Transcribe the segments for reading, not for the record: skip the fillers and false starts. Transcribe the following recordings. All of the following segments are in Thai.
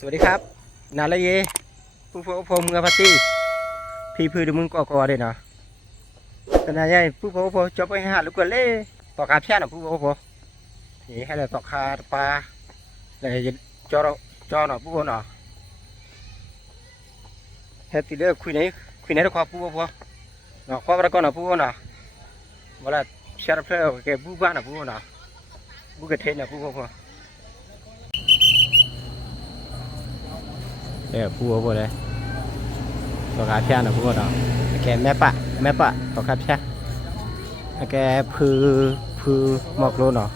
สวัสดีครับนาละเยผู้พงเมืองพัตตี้พี่พื้นมึงก่อเลยเนาะแต่นายใหญ่ผู้พงจบไปหาลูกกเล่ต่อคาเพี้ยนผู้พงนี่ให้เราต่อคาปลาเลยจอเนาะผู้พงเนาะเฮ็ดตีเลือกคุยไหนเราขอผู้พงเนาะขอประกอบเนาะผู้พงเนาะเวลาเชื่อเพลย์แกผู้บ้านเนาะผู้พงเนาะผู้กระเทนเนาะผู้พงผู้บ่เลยตัวขาเพี้ยนผู้บ่เนาะแกแม่ปะตัวขาเพี้ยแกพือหมอกโลเนาะ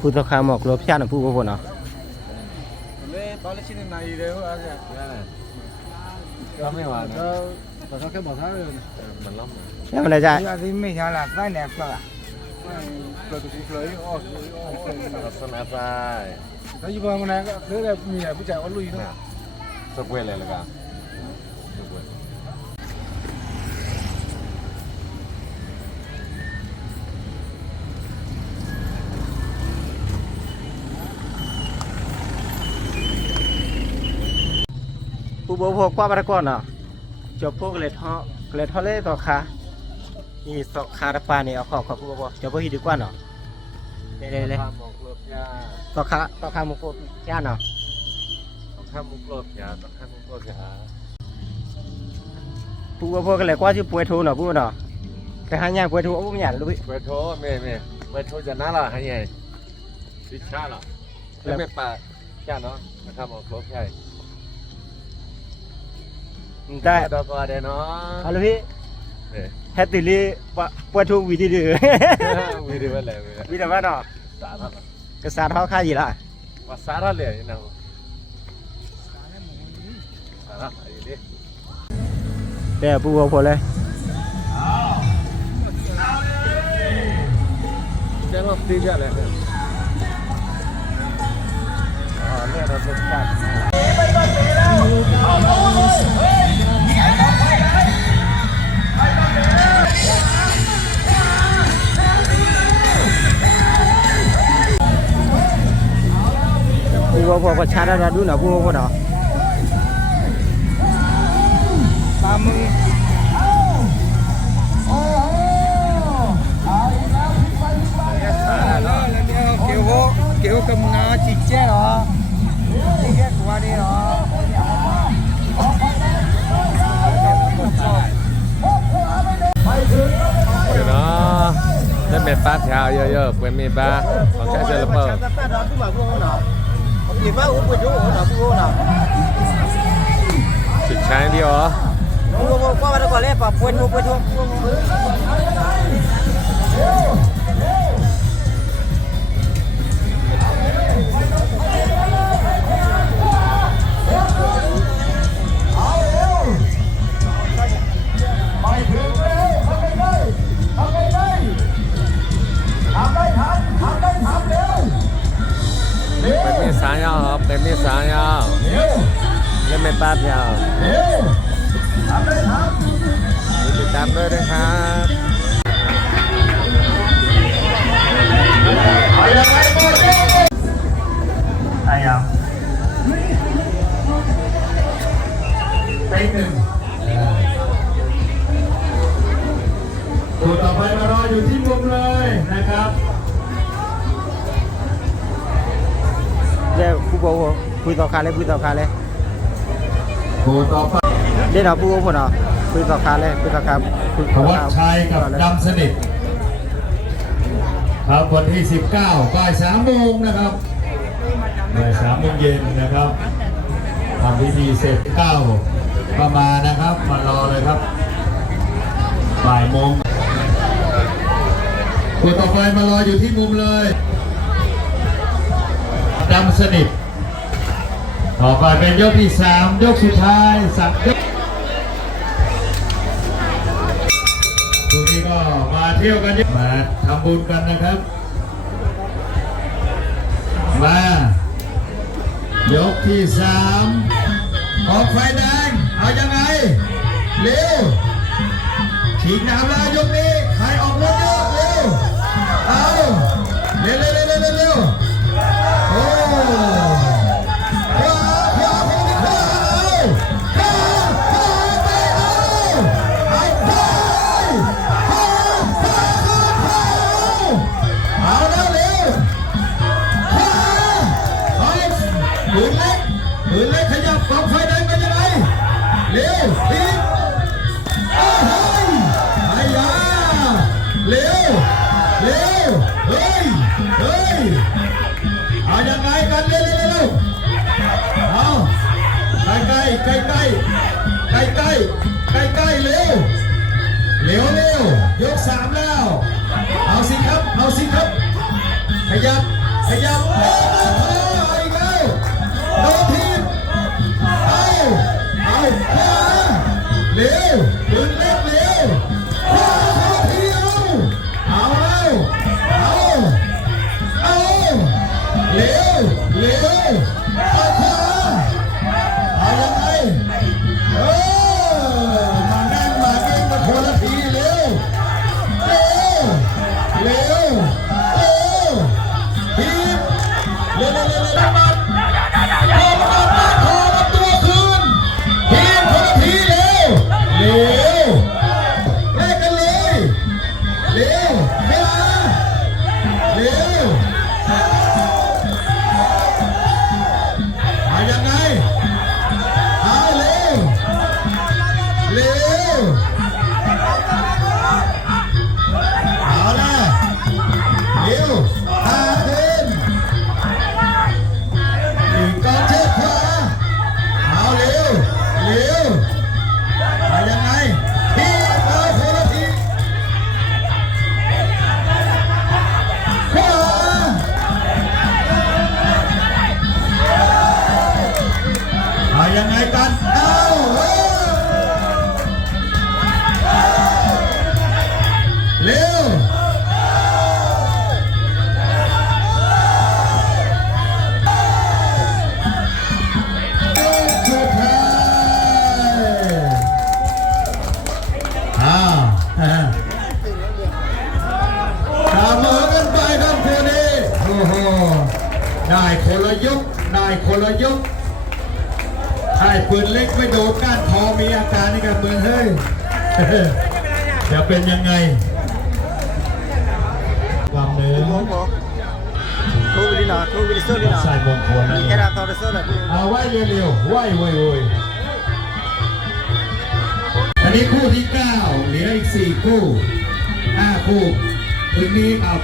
พือตัวขาหมอกโลเพี้ยนผู้บ่เนาะตอนเล่นชิ้นไหนเลยว่าจะก็ไม่หวานก็เขาแค่บอกท่าเลยมันล้มแล้วมันอะไรจ้ะไม่ใช่ละได้แหนบก็ละเกิดตุกเลยอ้อลักษณะใช่ถ้าอยู่บ้านมันก็คือแบบมีผู้ชายว่าลุยเนาะสักเวลเลยละกันผู้บ่พกว่าประกอบเนาะจบพวกเลยท่อเลยต่อขานี่ต่อขาตะปานี่เอาขอบผู้บ่จบพวกดีกว่าเนาะเลยต่อขาหมกโลเพี้ยนเนาะข้ามมุกโลดยาต้องข้ามมุกโลดยาผู้ว่าพวกกันเลยกว่าที่ป่วยทูเนาะผู้เนาะแต่หายากป่วยทูอุ้มหยาดลุยป่วยโทเม่ป่วยโทจะน่าละให้ใหญ่ดิชาละแล้วไม่ปลาแค่เนาะนะครับมุกโลดใหญ่ได้ดอกก็ได้เนาะฮัลโหลพี่แฮตติลีป่วยทูวิธีดื้อวิธีว่าอะไรวิธีว่าเนาะกษัตริย์เขาฆ่าอยู่ละว่าสาระเลยนะเดี๋ยวปูพอเลยเจ้าตีเจ้าเลยเลือดเราสุดจัดปูพอชาร์จดูหน่อยปูพอเนาะตามมือเกี่ยวกับงาจิเจ้เหรอที่แค่ตัวนี้เหรอเดี๋ยวนะได้เม็ดปลาแถวเยอะๆเป็นมีปลาของแค่เซลเปอร์สุดใช้เดียวเหรอqua vào đây lên và quên thôiเป็นมีสายยาวครับเป็นมีสายยาวเล่นเป็นปลายาวติดตามด้วยนะครับไอ้ยังไปหนึ่งตัวต่อไปมารออยู่ที่มุมเลยนะครับเดี๋ยวผู้บอกคุยต่อคาเลยตัวต่อไปเดี๋ยวเราผู้บอกเนาะคุยต่อคาเลยคุยต่อคาธวัชชัยกับดำสนิทครับวันที่19 บ่าย 3 โมงนะครับบ่าย 3 โมงเย็นนะครับทำพิธีเสร็จ9ก็มานะครับมารอเลยครับบ่ายโมงตัวต่อไปมารออยู่ที่มุมเลยดำสนิทต่อไปเป็นยกที่3ยกสุดท้ายสักยกตรงนี้ก็มาเที่ยวกันมาทำบุญกันนะครับมายกที่3ออกไฟแดงเอายังไงเร็วฉีดน้ำแล้วยกนี้ใครออกรถเยอะเร็วเอาเร็วโอ้ ปืนเล็กขยับกองไฟแดงเป็นยังไงเร็วทีมโอ้โหไอ้ยาเร็วเร็วเฮ้ยเฮ้ยเอายังไงกันเร็วเร็วเร็วเอาใกล้ใกล้ใกล้ใกล้ใกล้ใกล้ใกล้ใกล้เร็วเร็วเร็วยกสามแล้วเอาสิครับเอาสิครับขยับขยับโอ้โหอีกแล้วโดนทีมเอาขวาเร็วปืนเล็กเร็วขวาขอทีเอาแล้วเอาเร็วเร็วเอาขวาเอายังไงมานั่งมาเก่งมาคนละทีเร็วเร็วเร็วเร็วทีมเร็วเร็วเร็วเร็วมาขอมาตัวคืนทีมคนละทีเร็วเร็วแลกกันเลยเร็วเวลาเร็วเอายังไงเอาเร็วเร็วเอาละเร็วหาคืนอีกกองเชือกขวาเอาเร็วเร็วเอายังไงทีเอาคนละทีขวาเอายังไงกันเอาเร็วสุดท้ายเสมอกันไปครับคู่นี้โอ้โหได้คนละยกได้คนละยกไอ้ปืนเล็กไม่โดนก้านคอมีอาการในการเมืองเฮ้ย จะเป็นยังไงความเหนือ Thu đi nào, thu đi sơ đi nào. ใส่มงคลนะ Đi cái nào tao đi sơ là thu. เอาไว้เร็วๆไว้เว้ยอันนี้คู่ที่ 9เหลืออีก4คู่5คู่ถึงนี้เอา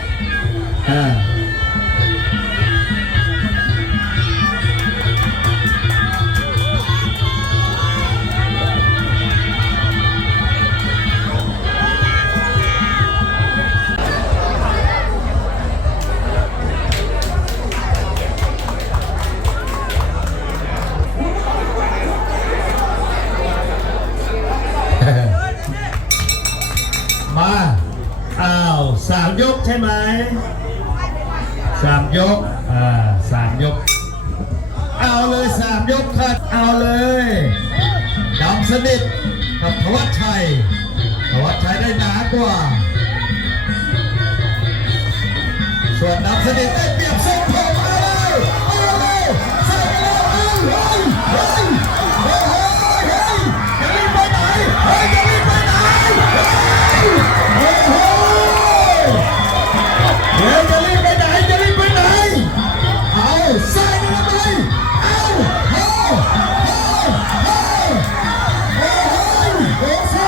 มา3 ยกใช่ไหม3 ยก3 ยกเอาเลย3 ยกคัดเอาเลยดำสนิทกับธวัชชัยได้หนากว่าส่วนดำสนิทได้เปรียบเส้นผมเอาเลยใส่ไปเลยเฮ้ยจะรีบไปไหนจะรีบไปไหนเดี๋ยวจะรีบไปไหนเอาใส่ไปเลยเอาโอ้ใส่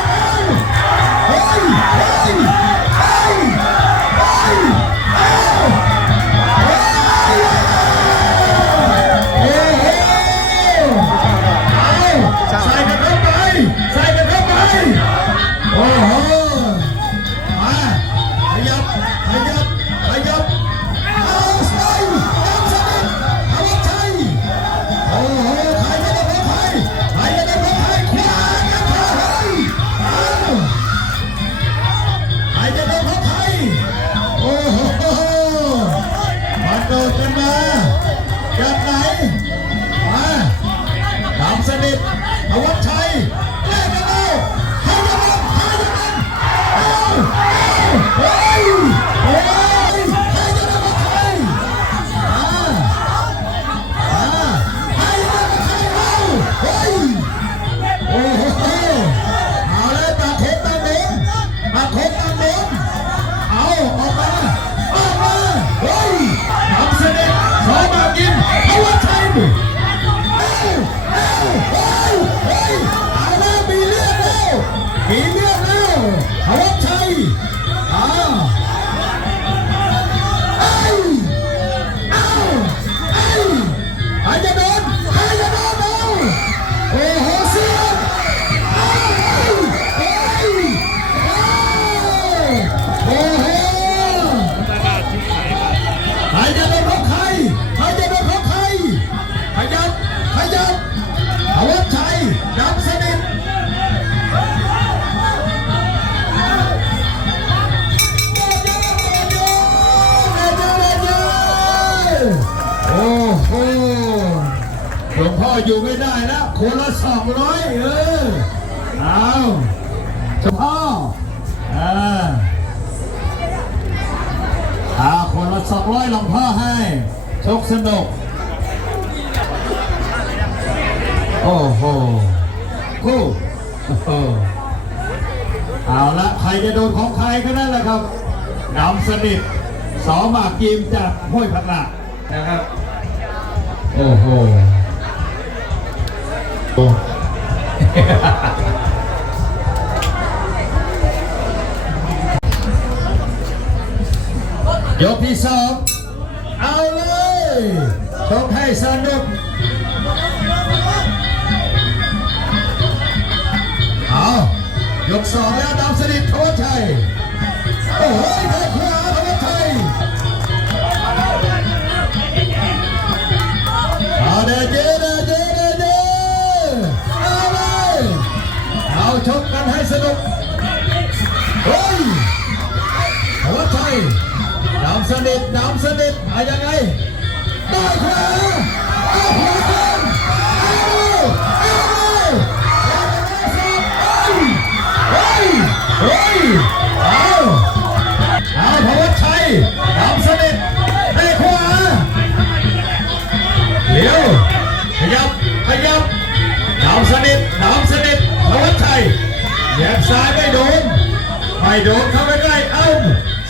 ำสนิทโอ้โหหลวงพ่ออยู่ไม่ได้แล้วคนละ200เอาเจ้าพ่อคนละ200หลวงพ่อให้ชกสนุกโอ้โหเอาละใครจะโดนของใครก็นั่นแหละครับดำสนิทสอหมากยิมจากห้วยผักหลานะครับโอ้โหยกที่2เอาเลยชกให้สนุกเอายก2แล้วดำสนิทธวัชชัยโอ้โหแข้งขวาธวัชชัยเอาเด้เอาเลยเอาชกกันให้สนุกเฮ้ยธวัชชัยดำสนิทเอายังไงได้ขวาเอาขวากันเอาธวัชชัยดำสนิทให้ขวาเร็วขยับดำสนิทธวัชชัยแยกซ้ายไม่โดนเข้าไปใกล้เอ้า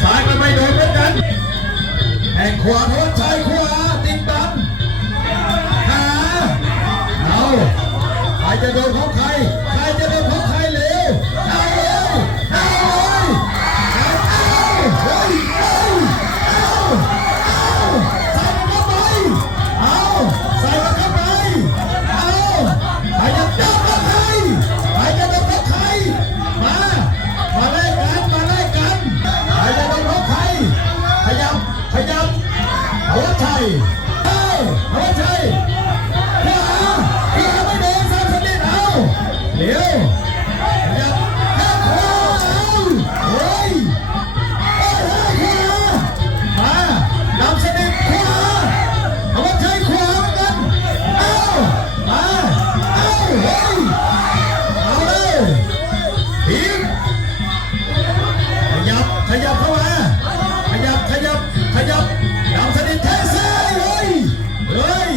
ซ้ายก็ไม่โดนเหมือนกันแข่งขวาธวัชชัยขวาติดบังขาเอาใครจะโดนของใครเร็วเอาเลยใส่มาเข้าไปใครจะจับกับใครใครจะโดนของใครมาไล่กันใครจะโดนของใครขยับธวัชชัยธวัชชัยขวาไม่โดนซ้ำสนิทเอาเร็วขยับแข้งขวาเฮ้ยขวาดำสนิทขวาธวัชชัยขวาเหมือนกันเฮ้ยเอาเลยทีมขยับเข้ามาขยับดำสนิทแทงซ้ายเฮ้ย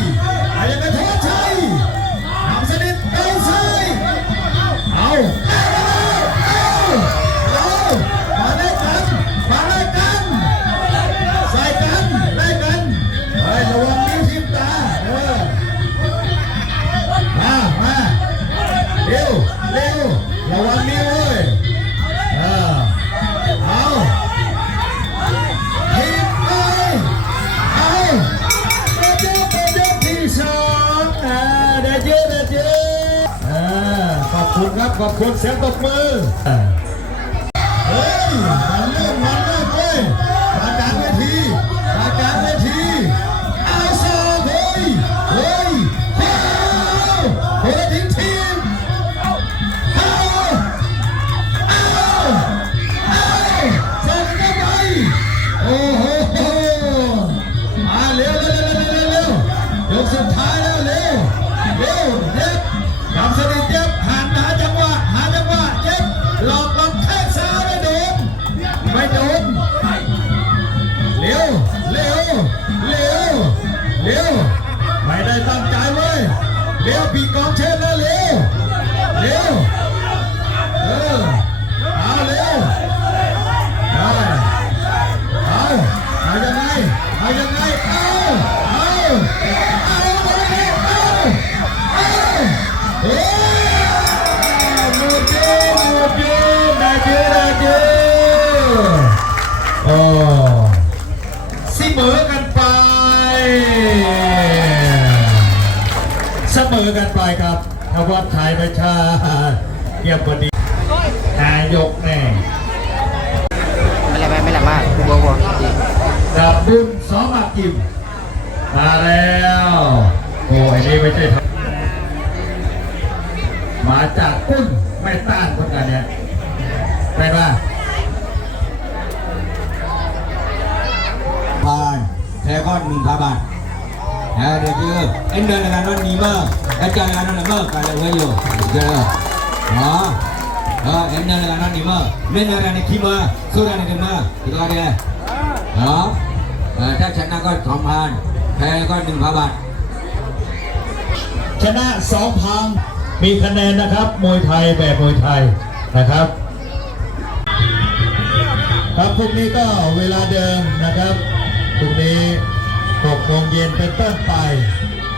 อะไรกันธวัชชัยดำสนิทแทงซ้ายเอามาได้กันใส่กันได้กันเฮ้ยระวังนิ้วทิ่มตามาเร็วระวังนิ้วเลยเอาทิ่มไปเอาเดี๋ยวที่2เดี๋ยวขอบคุณครับขอบคุณเสียงตบมือเฮ้ยมันเริ่มเว้ยมากลางเวทีเอาซอเฮ้ยโหทิ้งทีมเอาซอกันเข้าไปโอ้โหมาเร็วยกสุดท้ายแล้วเร็วเย็บดำสนิทเย็บหาจังหวะเย็บหลอกแข้งซ้ายไม่โดนเร็วไม่ได้ตั้งใจเว้ยเร็วปีกองเชิญแล้วเร็วเอาเร็วเอายังไงเอาหมดเกมได้เจอเสมอกันไปครับทวัชชัยประชาเยี่ยมกว่านี้นายกแน่ ไม่ละมากผู้บวดี ดับบุญสอหมากยิมมาแล้วโอ้ยนี่ไม่ใช่ มาจากกุ้นไม่ต้านคนกันเนี่ยแปลว่าผ่านแพ้ก้อน1,000 บาทเดี๋ยวคือเอ็นเดินกันนั่นนี่เมื่ออาจารย์กันนั่นเมื่อกันเลยอยู่เจอเอ็นเดินกันนั่นนี่เมื่อเล่นอะไรในคีมาสู้อะไรกันมาที่ก็ได้ถ้าชนะก็2,000แพ้ก็1,000 บาทชนะ2,000มีคะแนนนะครับมวยไทยแบบมวยไทยนะครับครับพรุ่งนี้ก็เวลาเดิมนะครับพรุ่งนี้6 โมงเย็นเป็นต้นไป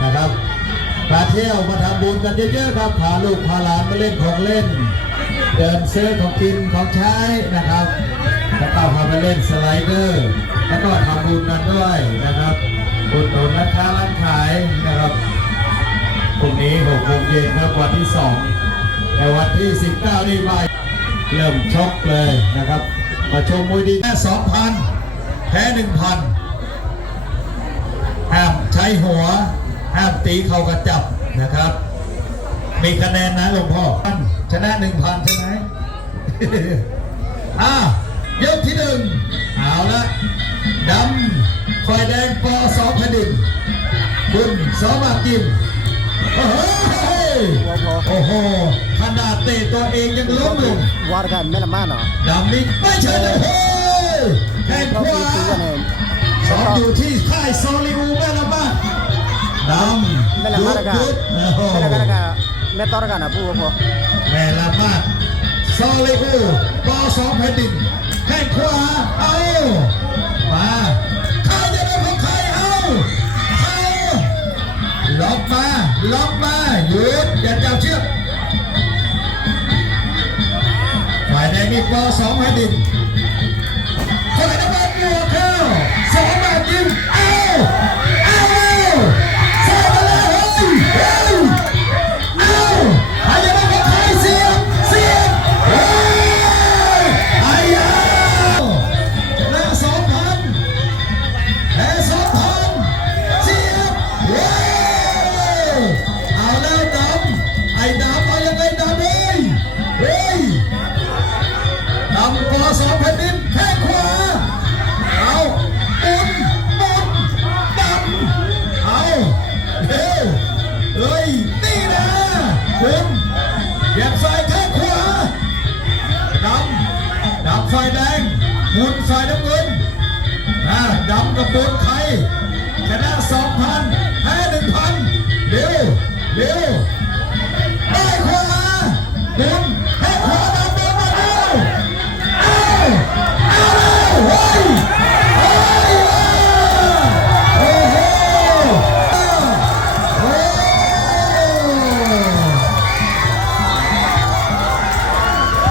นะครับมาเที่ยวมาทำบุญกันเยอะๆครับพาลูกพาหลานมาเล่นของเล่นเดินซื้อของกินของใช้นะครับแล้วก็พาไปเล่นสไลเดอร์แล้วก็ทำบุญกันด้วยนะครับอุดหนุนร้านค้าร้านขายนะครับพรุ่งนี้6 โมงเย็นครับวันที่2แต่วันที่19นี่บ่ายเริ่มชกเลยนะครับมาชมมวยดีแค่ 2,000 แพ้ 1,000ห้ามใช้หัวห้ามตีเข่ากระจับนะครับมีคะแนนนะหลวงพ่อชนะ 1,000 ใช่ไหม ยกที่1เอาละดำฝ่ายแดงปอสอพดินคุณสอมากิมโอ้โหขนาดเตะตัวเองยังล้มลง warga Melamano ดำนี่ไม่เชิญเลยแข้งขวาสองอยู่ที่ค่ายโซลิอูแม่ละบ้านดำ Melamaraga Metorga na po แม่ละบ้านโซลิอูปอสองแผ่นดินแข้งขวาเอามาใครจะเป็นของใครเอาล็อกมาหยุดอย่าจับเชือกฝ่ายแดงนี่ปอสองแผ่นดินฝ่ายน้ำเงินบวกเข้าสองแบบยิงเอาใส่มาแล้วใครจะเป็นของใครเสียบไอ้ยาชนะ 2,000 แพ้ 2,000 เสียบเอาแล้วดำไอ้ดำเอายังไงดำดำกว่า2 แผ่นดินแข้งขวาเอาบุญดำเอาเร็วนี่นะบุญเหยียบซ้ายแข้งขวาดำไฟแดงบุญไฟน้ำเงินดำกับบุญใครชนะ 2,000 แพ้ 1,000 เร็วได้ขวาบุญให้ขวาดำบุญมาเร็ว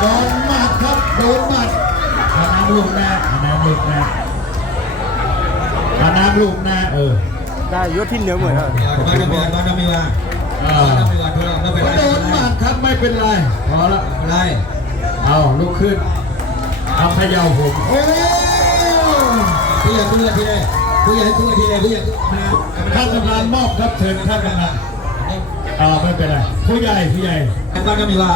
โดนหมัดครับโดนหมัดขนาดลูกหน้าได้ยศที่เหนือเหมือนกัน โดนหมัดครับไม่เป็นไรพอละไรเอาลุกขึ้นเอาเขย่าผมโอ้ผู้ใหญ่ทีเลยท่านกำลังมอบครับเชิญท่านกำลังไม่เป็นไรผู้ใหญ่บ้านน้ำมีว่า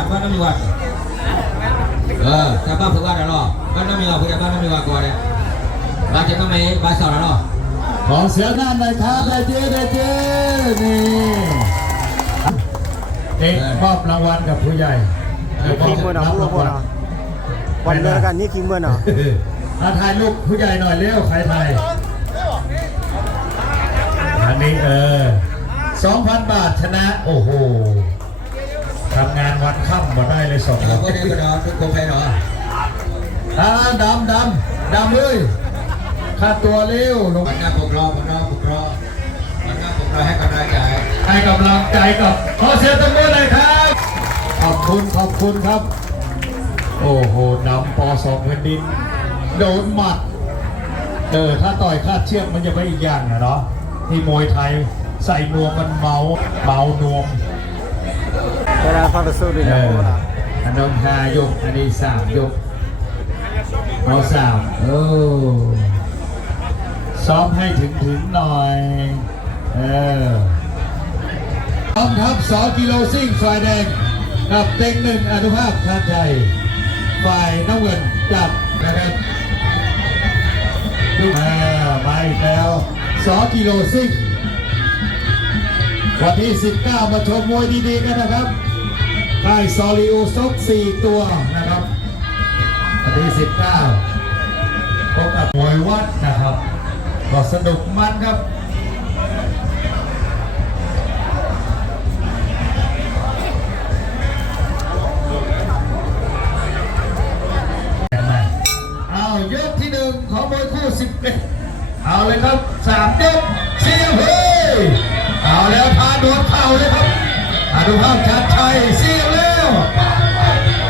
ถ้าบ้านผู้ว่าแล้วบ้านน้ำมีว่าผู้ใหญ่บ้านน้ำมีว่าก่อนเลยบ้านเจ้าไม่บ้านสาวแล้วขอเสียงหน้าหน่อยครับได้เจ๊นี่มอบรางวัลกับผู้ใหญ่ คิงเมื่อหนอผู้พ่อวันเดียวกันนี่คิงเมื่อหนอถ่ายรูปผู้ใหญ่หน่อยเร็วใครถ่ายอันนี้2,000 บาทชนะโอ้โหทำงานวันค่ำมาได้เลย2,000ก็ได้ก็ได้ทุกคนไปเหรอดำเลยค่าตัวเร็วลงหน้าปกรอให้กำลังใจกับขอเสียงตบมือหน่อยครับขอบคุณครับโอ้โหดำปอสองแผ่นดินโดนหมัดถ้าต่อยคาดเชือกมันจะไม่อีกอย่างนะเนาะที่มวยไทยใส่นวมมันเมานวมเวลาฟังสู้ดีนะอันนั้น5 ยกอันนี้3 ยกเอา3ซ้อมให้ถึงหน่อยซ้อมครับ2 กิโลซิ่งฝ่ายแดง กับเต็งหนึ่งอนุภาพชาญชัยฝ่ายน้ำเงินจับนะครับมาอีกแล้ว2 กิโลซิ่งวันที่ 19 มาชมมวยดีๆกันนะครับค่ายซอริโอซก4 ตัวนะครับวันที่ 19พบกับมวยวัดนะครับก็สนุกมันครับเอายกที่ 1ของมวยคู่11เอาเลยครับ3 ยกเสียเฮ้ยเอาแล้วพาโดนเข่าเลยครับอนุภาพชัดชัยเสียแล้ว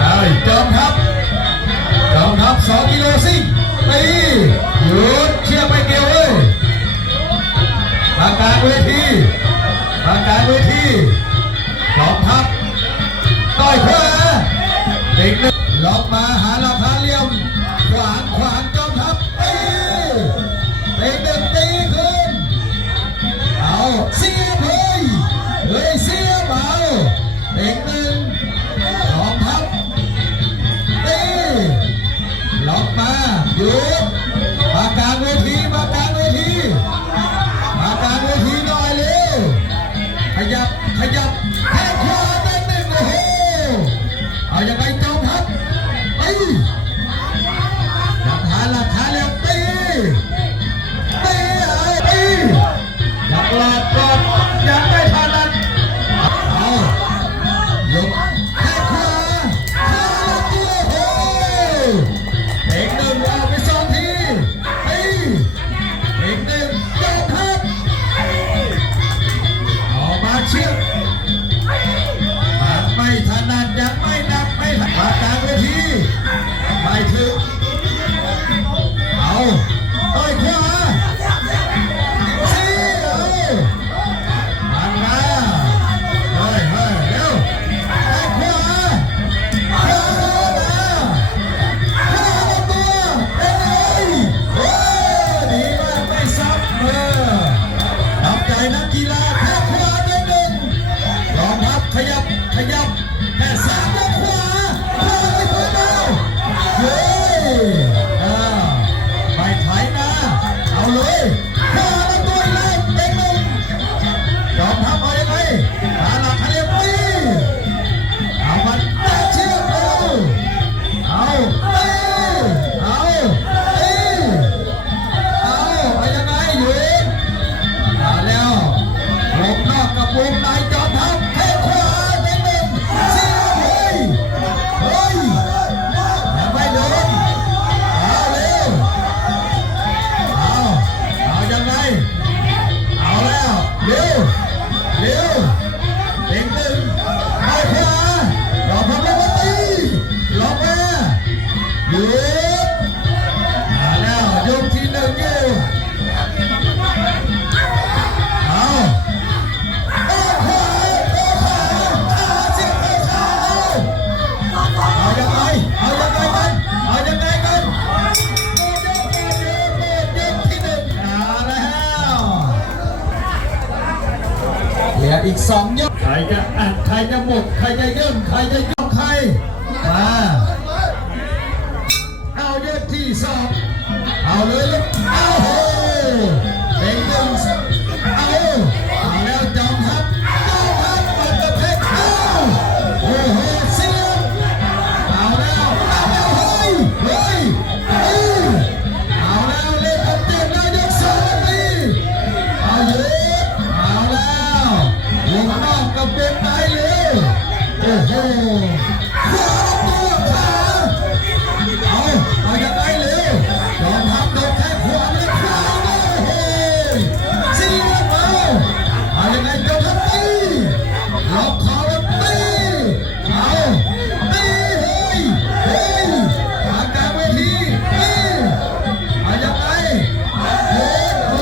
เอาจอมทัพ2 กิโลซิ่งตีหยุดเชือกไม่เกี่ยวเลยทางการเวทีจอมทัพต่อยขวาเด็กล็อกมาหาราคาเหลี่ยมขวางจอมทัพตีเด็กหนึ่งตีขึ้นเอาเสียบเฮ้ยเสียบเอาเด็กหนึ่งจอมทัพตีล็อกมาหยุดมากลางเวทีหน่อยเร็วขยับแข้งขวาเด็กหนึ่งโอ้โหเอายังไงจอมทัพตียังหาหลักฐานแล้วตียังลาดก่อนยังไม่ทันนั้นเอายกแข้งขวาแล้วตัวโอ้เด็กหนึ่งเอาไป2 ทีเด็กหนึ่งจอมทัพเอามาเชือกไม่ถนัดยังไม่นับไม่ถัดมากลางเวทีไม่ถึงเอาต่อยขวาเสียมันมาเฮ้ยเร็วต่อยขวาตัวเอ้ยโอ้ดีมากไม่ซ้ำน้ำใจนักกีฬาแพ้ขวาได้หนึ่งยอมรับขยับแค่3 ยกขวาไม่เคยเอาเฮ้ยไม่ไถนะเอาเลยขวาแล้วตัวอีกแล้วเป็นหนึ่งยอมรับเอายังไงหาหลักคะแนนตีเอามันแตะเชือกเอายังไงอยู่เอาแล้ววงนอกกับวงในจอมทัพแข้งขวาเป็นหนึ่งเสียเฮ้ยยังไม่โดนเอาเร็วเอายังไงเอาแล้วเร็วเด็กหนึ่งไปขวาหลอกทำแล้วตีหลอกมาหยุดมาแล้วยกที่ 1อยู่เอายังไงกันยกที่ 1เอาแล้วเหลืออีก2 ยกใครจะอัดใครจะหมดใครจะย่นใครจะยกใครมาเอายกที่ 2เอาเลยลูกเอาโหเด็กหนึ่งเอาแล้วจอมทัพมันจะเพชรโอ้โหเสียบเอาแล้วเฮ้ยเอาแล้วเล่นกับเต็มแล้วยก2 นี่เอาเยอะเอาแล้ววงนอกกับวงในเลยโอ้โหขวาตัวขาเอายังไงเร็วจอมทัพโดนแข้งขวาแล้วขวาโอ้โหเสียบเอายังไงจอมทัพตีล็อกคอแล้วตีเอาตีเฮ้ยทางกลางเวทีตีเอายังไงโอ้โห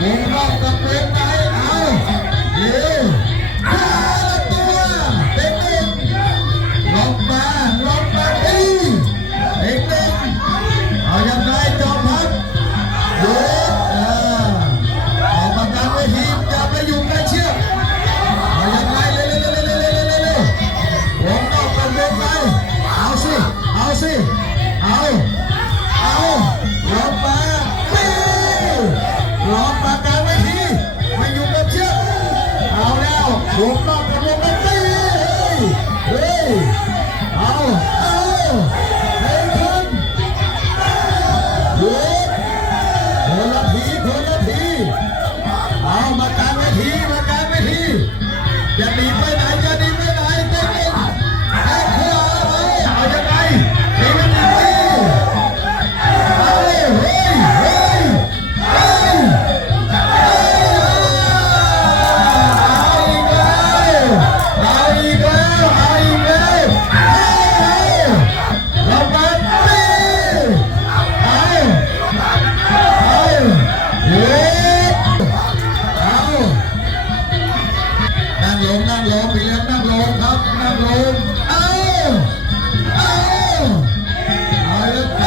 วงนอกกับวงในเอาเร็วขวาแล้วตัวเป็นหนึ่งล็อกมาตีเด็กหนึ่งเอายังไงจอมทัพหยุดออกมากลางเวทีอย่าไปอยู่ใกล้เชือก วงนอกกับวงในตีเฮ้ยเอาเฮ้ยขึ้นหยุดคนละทีเอามากลางเวทีจะหนีไปไหนเต้นแค่ขวาเอายังไงตีมันดีเอาเฮ้ยนั่งลงพี่เลี้ยงนั่งลงครับนั่งลงเอาแล้วไป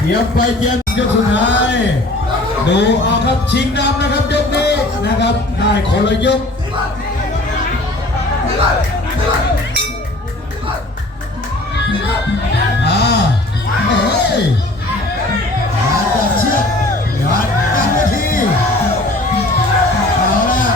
เดี๋ยวไปเย็นยกสุดท้ายดูเอาครับชิงดำนะครับยกนี้นะครับได้คนละยกเฮ้ยมาจับเชือกมาตั้งเวทีเอาละ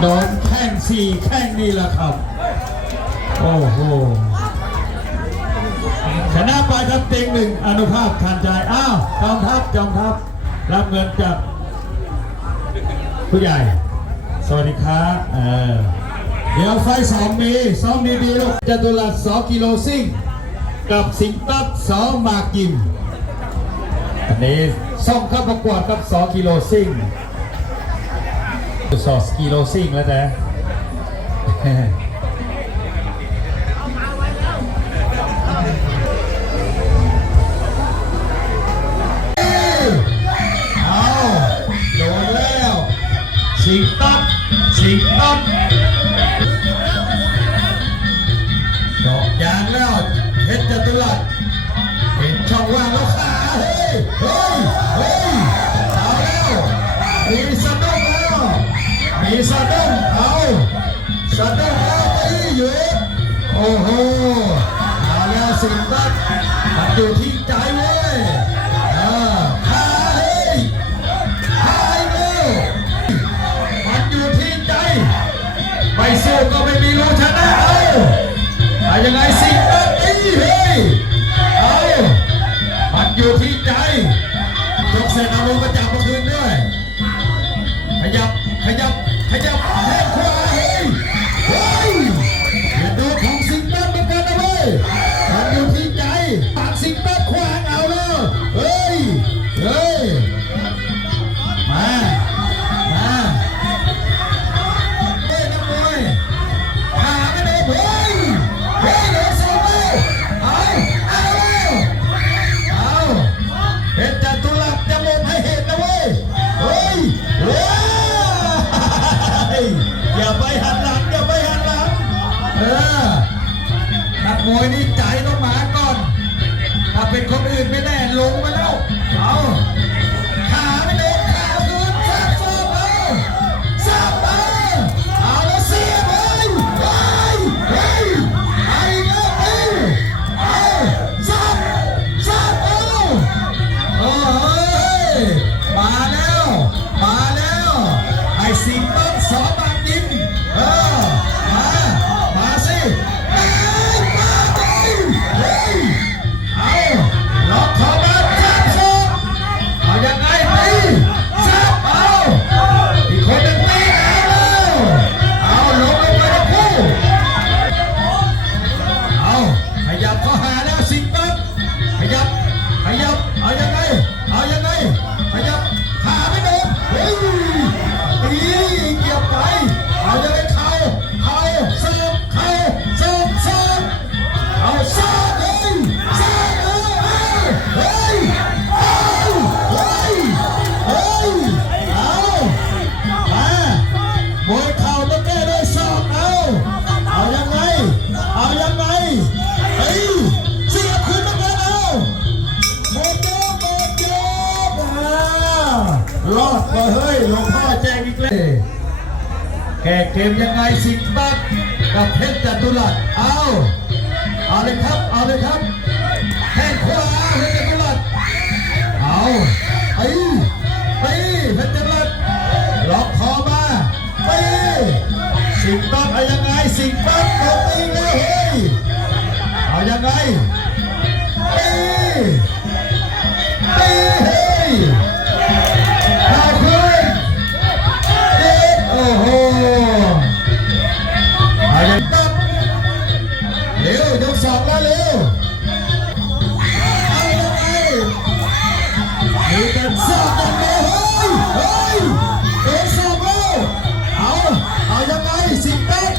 โดนแข้ง4 แข้งนี่แหละครับโอ้โหชนะไปครับเต็ง1อนุภาพทันใจอ้าวจอมทัพรับเงินจากผู้ใหญ่สวัสดีครับเดี๋ยวไฟ2มีซ้อมดีๆลูกจตุรัส2 กิโลซิ่งกับสิงห์ตัด2 หมากยิมอันนี้ ส่งเข้าประกวดกับ2กิโลซิ่ง2กิโลซิ่งแล้วนะเอาโดนแล้วสิงตัดดอกยางแล้วเพชรจตุรัสเห็นช่องว่างแล้วขาเฮ้ยเอาแล้วมีสะดุ้งแล้วมีสะดุ้งเอาสะดุ้งแล้วตีอยู่โอ้โหเอาแล้วสิงตัดมันอยู่ที่ใจเว้ยขาเฮ้ยขาเร็วมันอยู่ที่ใจไม่สู้ก็ไม่มีรู้ชนะเอายังไงสิงตัดตีเฮ้ยเอามันอยู่ที่ใจยกเส้นเอาลงมาจับมาคืนด้วยขยับแข้งขวาเฮ้ยอย่าดูของสิงตัดเหมือนกันนะเว้ยมันอยู่ที่ใจปากสิงตัดขวางเอาแล้วเฮ้ยมาเฮ้ยนักมวยขาไม่โดนเฮ้ยโดนสองแล้วเอาเพชรจตุรัสจะมองให้เห็นนะเว้ยอย่าไปหันหลังนักมวยนี่ใจต้องมาก่อนถ้าเป็นคนอื่นไม่แน่ลงมาแล้วเอาขาไม่โดนขาคืนสับเอาแล้วเสียเลยไอ้เลิกเอาสับโอ้ยมาแล้วไอ้สิงต้นสอบางยิ้มมาสิเอาล็อกคอมาจับศอกเอายังไงตีจับเอาอีกคนหนึ่งตีเอาลงไปทั้งคู่เอาขยับเข้าหาแล้วสิงต้นขยับเอายังไงขยับขาไม่โดนตีเกี่ยวไปเอาจะไปเข่าเสิร์ฟเอาซอกเฮ้ยเอามามวยเข่าต้องแก้ด้วยศอกเอายังไงเสียบคืนต้องกันหมดยกรอดไปเฮ้ยหลวงพ่อแจ้งอีกแล้วแก้เกมยังไงสิงตัดกับเพชรจตุรัสเอาเลยครับแข้งขวาเพชรจตุรัสเอาไปเพชรจตุรัสล็อกคอมาไปสิงตัดเอายังไงสิงตัดโดนตีแล้วเฮ้ยเอายังไงเฮ้ยเอาคืนโอ้โหเอายังตัดเร็วยกสองแล้วเร็วเอายังไงมีแต่สอบอย่างเดียวเฮ้ยโดนสอบแล้วเอายังไงสิงตัด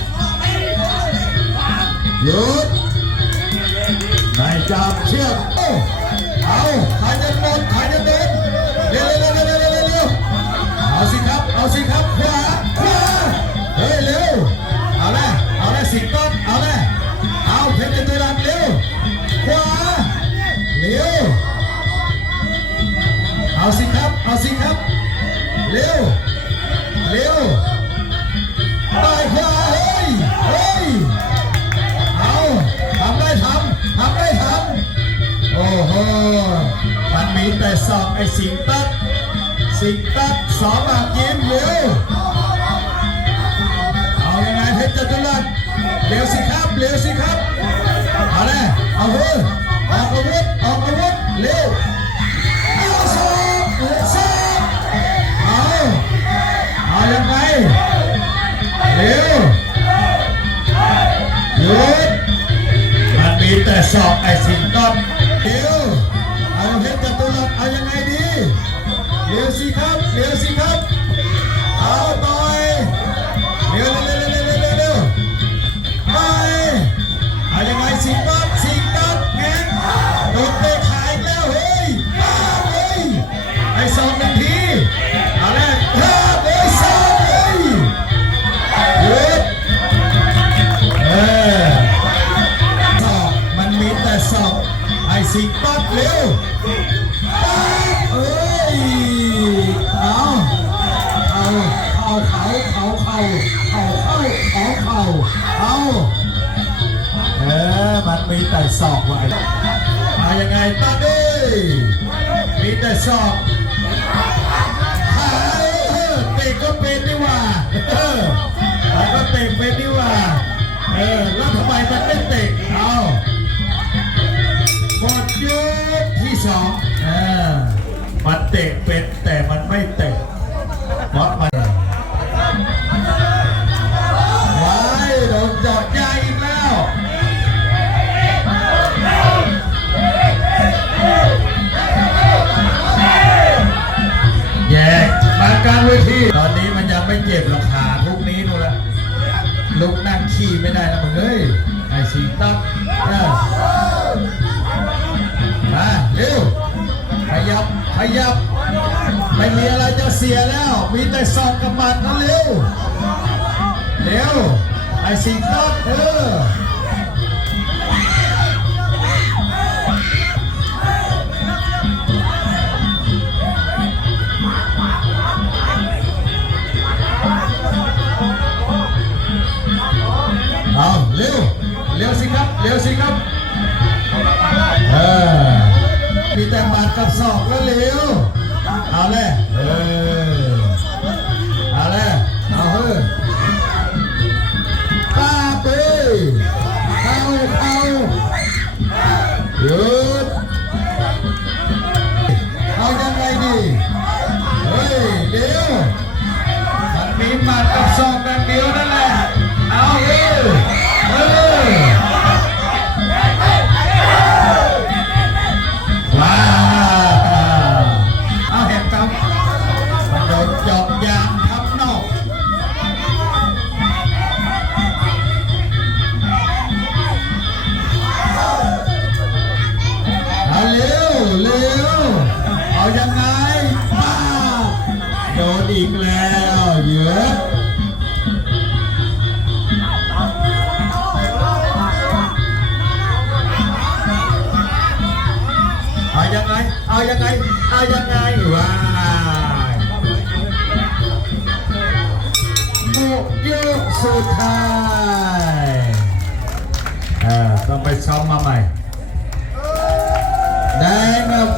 หยุดไม่จับเชือกเอาใครจะโดนเร็วเอาสิครับขวาเฮ้ยเร็วเอาละสิงต้นเอาเพชรจตุรัสเร็วขวาเร็วเอาสิครับเร็วต่อยขวาเฮ้ยเอาทำได้ทำโอ้โหมันมีแต่ศอกไอ้สิงตัดสองบาทยิ้มเร็วเอายังไงเพชรจตุรัสเร็วสิครับเอาเลยเอาเฮ้ยออกอาวุธเร็วเอาศอกเอายังไงเร็วหยุดมันมีแต่ศอกไอ้สิงต้นเร็วเอาเพชรจตุรัสเอายังไงดี สิครับเร็วสิครับเอาต่อยเร็วเร็วเร็วเร็วเร็วเร็วไปเอายังไงสิงตับแงงโดนเตะขาอีกแล้วเฮ้ยมาเฮ้ยไอ้สองหนึ่งทีเอาแรกเฮ้ยสองเฮ้ยหยุดศอกมันมีแต่ศอกไอ้สิงตับเร็วเอ้ยเอามันมีแต่ศอกว่ะมายังไงตาดิมีแต่ศอกเตะก็เป็นนี่ว่าแล้วก็เตะเป็นนี่ว่าแล้วทำไมมันไม่เตะเอาหมดยกที่สองมันเตะเป็นแต่มันไม่เตะเพราะมันว้ายโดนจอดยาอีกแล้วแยกมากลางเวทีตอนนี้มันยังไม่เจ็บหรอกขาพวกนี้นู่นละลุกนั่งขี่ไม่ได้นะมึงเอ้ยไอ้สีตั้มมาเร็วขยับไม่มีอะไรจะเสียแล้วมีแต่ซองกับบัตรนะเร็วไอ้สีตั้มเอาเร็วสิครับมีแต่บาดกับศอกแล้วเร็วเอาเลยเอาเฮ้ยป้าเป้เข้าหยุดเอายังไงดีเฮ้ยเร็วมันมีบาดกับศอกกันเดียวนั่นแหละเอาเลยว้าวเอาเห็นครับมันโดนจอบยางทับนอกเอาเร็วเอายังไงป้าโดนอีกแล้วเยอะเอายังไงว้ายหมดยกสุดท้ายต้องไปซ้อมมาใหม่ได้ครับ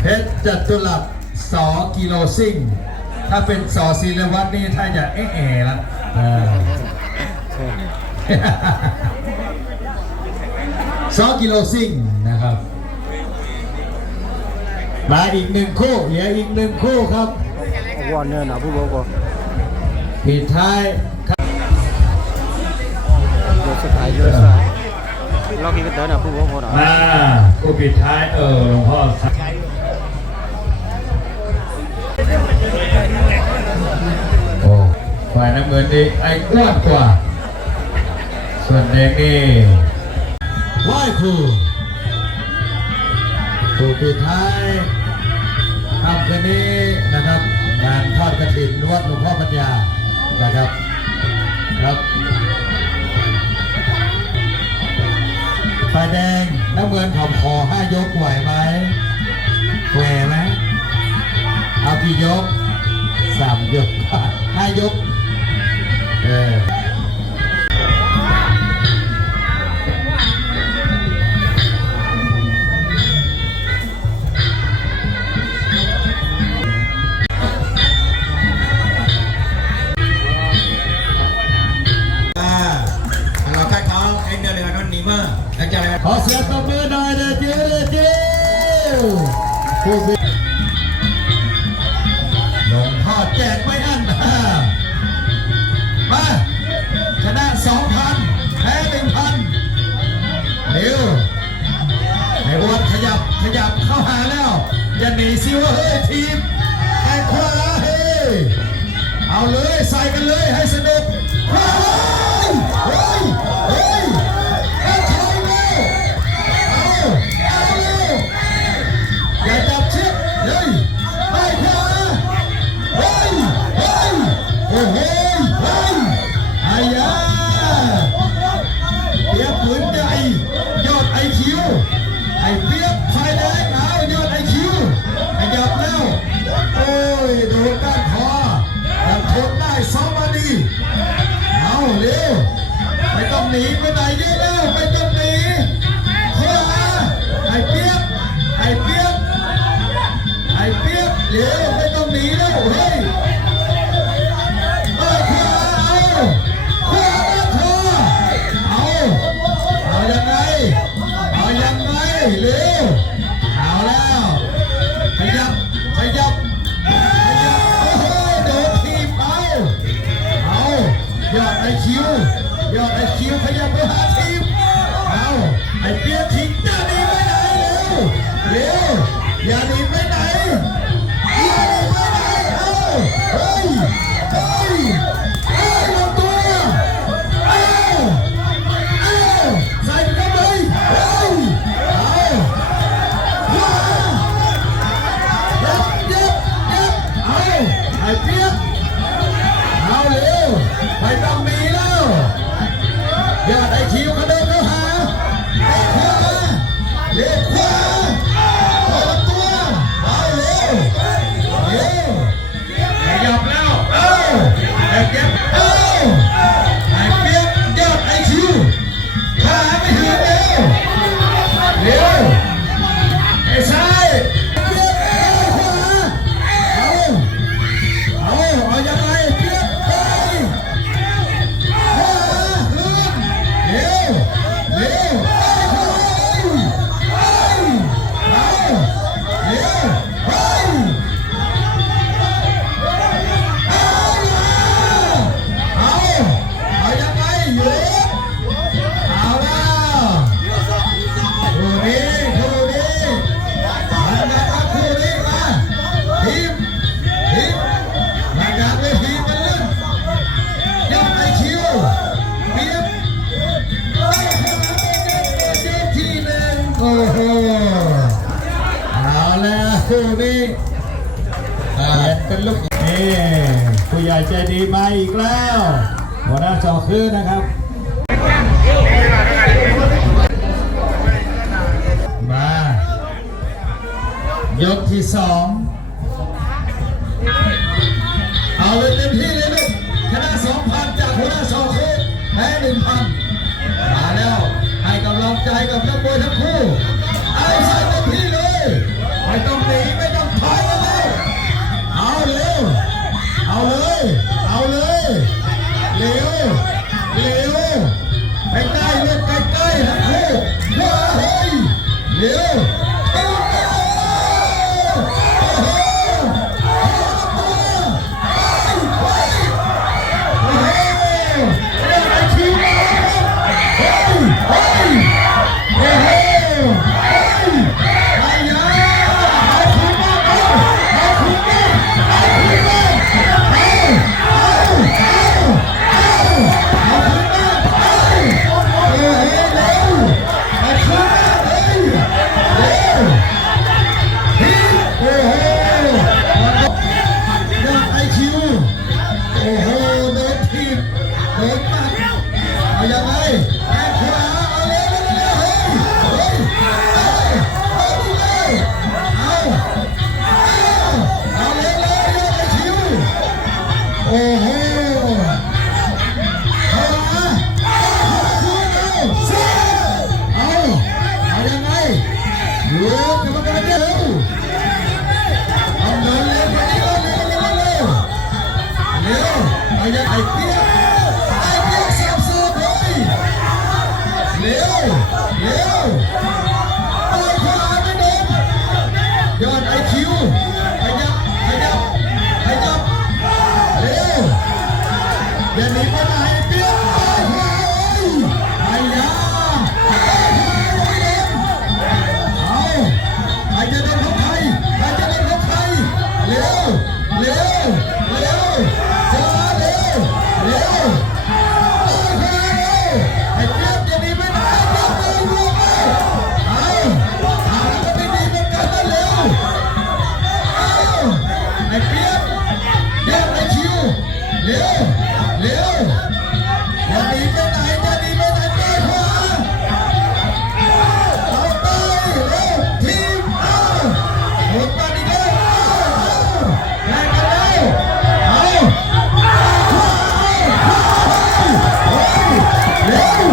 เพชรจตุรัส2 กิโลซิ่งถ้าเป็นสอศิลวัฒน์นี่ถ้าจะละ2 กิโลซิ่งนะครับมาอีก1 คู่เหลืออีก1 คู่ครับวอนเนอร์นะผู้บอกปิดท้ายยกสุดท้ายล็อกอีกเตอร์นะผู้บอกนะคู่ปิดท้ายหลวงพ่อโอ้ฝ่ายน้ำเงินนี่ไอ้อ้วนกว่าส่วนแดงนี่ไหว้ครูปิดท้ายค่ำคืนนี้นะครับงานทอดกฐินวัดหลวงพ่อปัญญานะครับฝ่ายแดงน้ำเงินขอบคอ5 ยกไหวไหมไหวไหมเอากี่ยก3 ยก5 ยกขอเสียงตบมือหน่อยเด้อจิ๋วผู้บินหลวงพ่อแจกไม่อั้นมาชนะ 2,000 แพ้ 1,000เร็วไอ้อ้วนขยับเข้าหาแล้ว อย่าหนีสิวะเฮ้ยทีมแข้งขวาเฮ้ยเอาเลยใส่กันเลยให้สนุกเฮ้ยเฮ้ยเฮ้ยเอาเข้าเร็วเอาเร็วอย่าจับเชือกเฮ้ยไปขวาเฮ้ยเฮ้ยโอ้โหเฮ้ยไอ้ยาเปียกผืนใหญ่ยอดไอคิวไอเปียกไฟแดงเอายอดไอคิวขยับแล้วโอ้ยโดนก้านคอยังทนได้ซ้อมมาดีเอาเร็วไม่ต้องหนีไปไหนเยอะแล้วไม่ต้องหนีขวาไอเปียกไอเปียกไอเปียกเร็วไม่ต้องหนีแล้วเฮ้ยขวาเอาขวาคอเอายังไงเอายังไงเร็วเอาแล้วขยับขยับขยับโอ้โหโดนทีบเอายอดไอคิวยอดไอคิวขยับไปหาทีมเอาไอเปียกทิ้งอย่าหนีไปไหนเร็วอย่าหนีไปไหนอย่าหนีไปไหนเอาเฮ้ยเฮ้ยเฮ้ยลงตัวเอาใส่กันเลยเฮ้ยเอาเอาไอ้เปียกเอาเร็วไม่ต้องมีแล้วอย่าได้คิวกระโดดเข้าหาขวาเร็วขวาเปิดตัวเอาเร็วเร็วขยับแล้วเอาไอ้เก็บเอาไอ้เปียกยอดไอ้คิวขาไม่ถึงเร็วเร็วไอ้ซ้ายเปียกขวาเอายังไงเปียกไปขวาขึ้นเร็วเร็วเอาเร็วไปเอายังไงอยู่เอาแล้วคู่นี้มันกันคู่นี้มาทีมมันกันเลยทีมมันเล่นยอดไอคิวเปียกที่หนึ่งโอ้โหเอาแล้วคู่นี้เป็นลูกนี่ผู้ใหญ่ใจดีมาอีกแล้วหัวหน้าจอคืนนะครับมายกที่สองเอาเลยเต็มที่เลยลูกชนะ 2,000 จากหัวหน้าจอคืนแพ้ 1,000 มาแล้วให้กำลังใจกับนักมวยทั้งคู่เอาใส่เต็มที่เลยไม่ต้องหนีไม่ต้องถอยกันเลยเอาเร็วเอาเลยเอาเลยเร็วเร็วใกล้ๆลูกใกล้ๆทั้งคู่ว้าเฮ้ยเร็วยังไงแข้งขวาเอาเลยเอาเลยยอดไอคิวโอ้โหขวาเอายังไงดูกรรมการเร็วเอาเดินเร็วกว่านี้เร็วเอายังไงเปียกเร็วเร็วไปขวาไม่โดนยอดไอคิวขยับเร็ว เร็วเร็วจะหนีไปไหนจะหนีไปไหนไปขวาเอาไปเร็วทีมเอาหมุนมาดีเร็วแข่งกันเร็วเอาเร็ว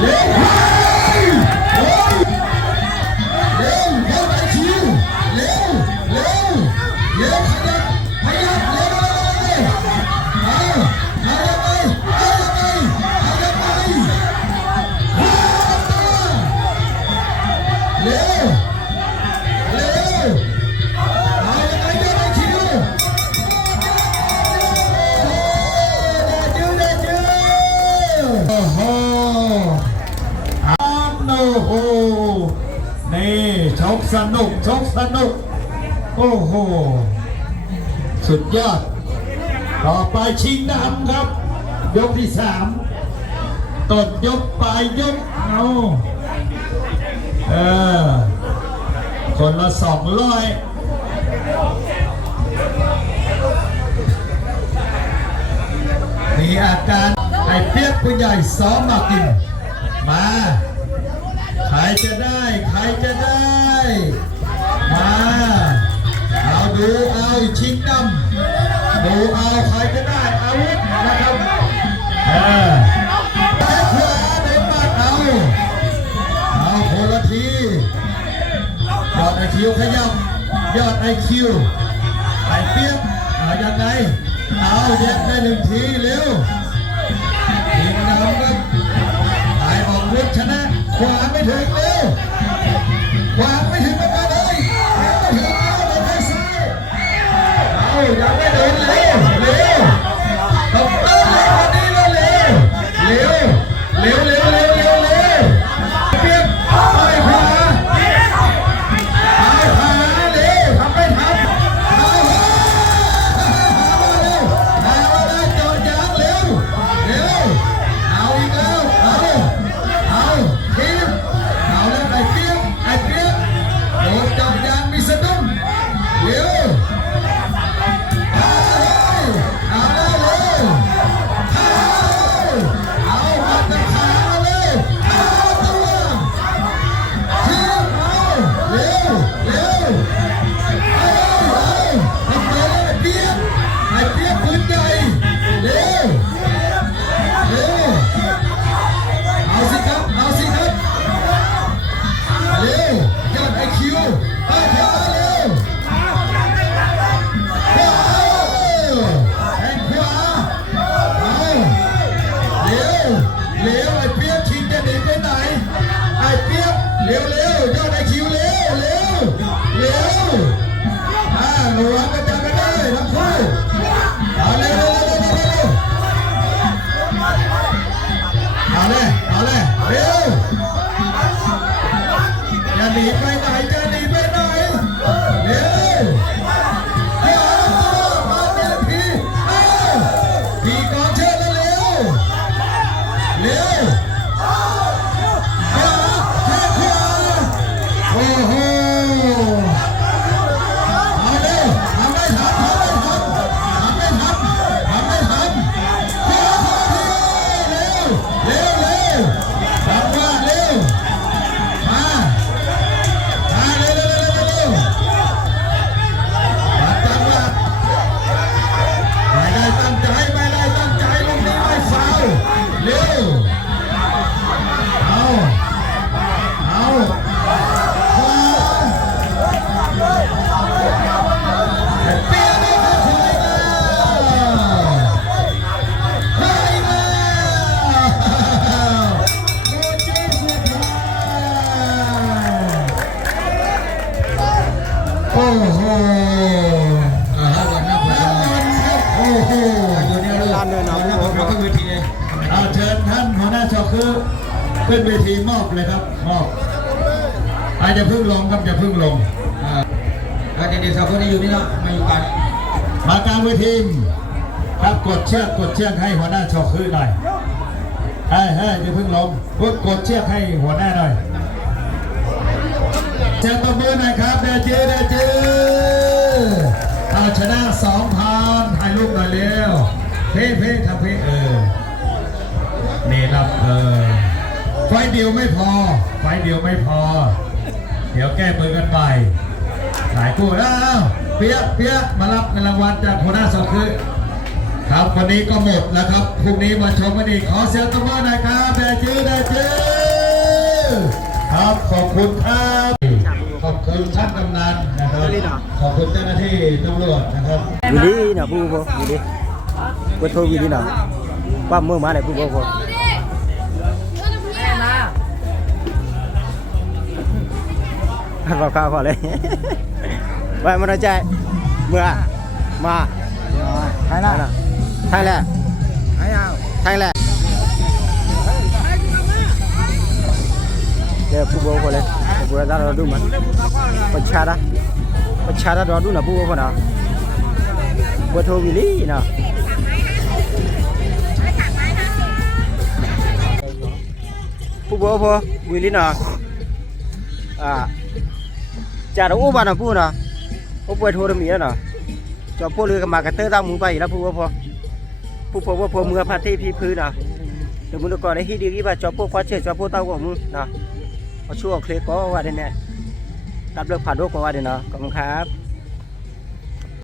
เร็วเร็วเข้าไปคิวเร็วเร็วเร็วขยับเร็วเอายังไงเอายังไงเอายังไงเร็วเร็วเอายังไงเดี๋ยวไปคิวเดือโอ้โหโอ้โหนี่ชกสนุกชกสนุกโอ้โหสุดยอดต่อไปชิงดำครับยกที่3ต้นยกปลายยกเอาคนละ200มีอาการไอ้เปียกผู้ใหญ่ซ้อมมากินมาใครจะได้ใครจะได้มาเอาดูเอาชิงดำดูเอาใครจะได้อาวุธนะครับแค่ขวาเดินมาเอาคนละทียอดไอคิวขยับยอดไอคิวไอเปียกเอายังไงเอาแยกได้1ทีเร็วทีมดำครับไอออกวุธชนะขวาไม่ถึงเร็วขวาไม่ถึงกันเลยไม่ถึงเอาเลยไปซ้ายเอายังไม่โดนเร็วเร็วต้องเร็ววันนี้เร็วเร็วเร็วเร็วเร็วเร็วเร็วเร็วเปียกไปขวาเอาขวาเร็วทำไม่ทันเอาเร็วเอาได้จอดยางเร็วเร็วเอาอีกแล้วเอาทีมเอาแล้วไอ้เปียกโดนจอดยางมีสะดุ้งเร็วเอาได้เร็วเอามาตะขาเร็วเอาตัวทีมเอาเร็วทำไมไอ้เปียกปืนใหญ่เร็วเอาสิครับเร็วยอดไอคิวไปขวาเร็วขวาแข่งขวาเอาเร็วไอเปียกชิงจะหนีไปไหนไอเปียกเร็วยอดไอคิวเร็วระวังกันจังกันได้ทั้งคู่เอาเร็วเอาเลยเร็วจะหนีไปไหนเร็วมาเต็มทีปีกองเชิญแล้วเร็วขวาโอ้โหเอาเร็วทำไม่ทันขวาเร็วทำว่าเร็วมาเร็วจังหวะไม่ได้ตั้งใจลูกนี้ไม่ฟาวเร็วเอาขวาเปียกไม่เข้าถอยโอ้โหโอ้โหเชิญท่านหัวหน้าชอคือขึ้นเวทีมอบเลยครับมอบอย่าเพิ่งลงครับอย่าเพิ่งลงเด็กๆสาวคนนี้อยู่นี่เนาะมาอยู่กัน มากลางเวทีครับกดเชือกให้หัวหน้าชอคือหน่อยอย่าเพิ่งลงกดเชือกให้หัวหน้าหน่อยเชิญตบมือหน่อยครับเดจื้อเอาชนะ2,000ถ่ายรูปหน่อยเร็ว เพ่ครับเพ่นี่ครับไฟเดียวไม่พอ เดี๋ยวแก้มือกันไปสายกู้แล้วเปียกมารับเงินรางวัลจากหัวหน้าสองคือครับวันนี้ก็หมดแล้วครับพรุ่งนี้มาชมกันอีกขอเสียงตบมือหน่อยครับได้จื้อครับขอบคุณครับขอบคุณท่านกำนันนะครับขอบคุณเจ้าหน้าที่ตำรวจนะครับ วิลีนะผู้บ่วิลีกดโทรวิลีนะว่ามือมาเลยผู้บ่บอกข้าวพอเลยไว้มันใจเมื่อมาไทยแล้วไทยแล้วเดี๋ยวผู้บ่พอเลยผู้บ่เราดูมันประชาดาเราดูนะผู้บ่พอนะกดโทรวิลีนะผู้บ่พอวิลีนะจาเราอุบานะผู้นะอุบไว้โทรมีนะจอบพวกเรือกับมากระเตอร์ตามมือไปแล้วผู้ว่าพอมือพาที่พี่พื้นนะเดี๋ยวมึงดูก่อนไอ้ที่ดีกี่บาทจอบพวกควาเชื่อจอบพวกเต้าของมึงนะเอาช่วงเคล็ดก็ว่าได้แน่รับเลือกผ่านโลกก็ว่าได้นะขอบคุณครับ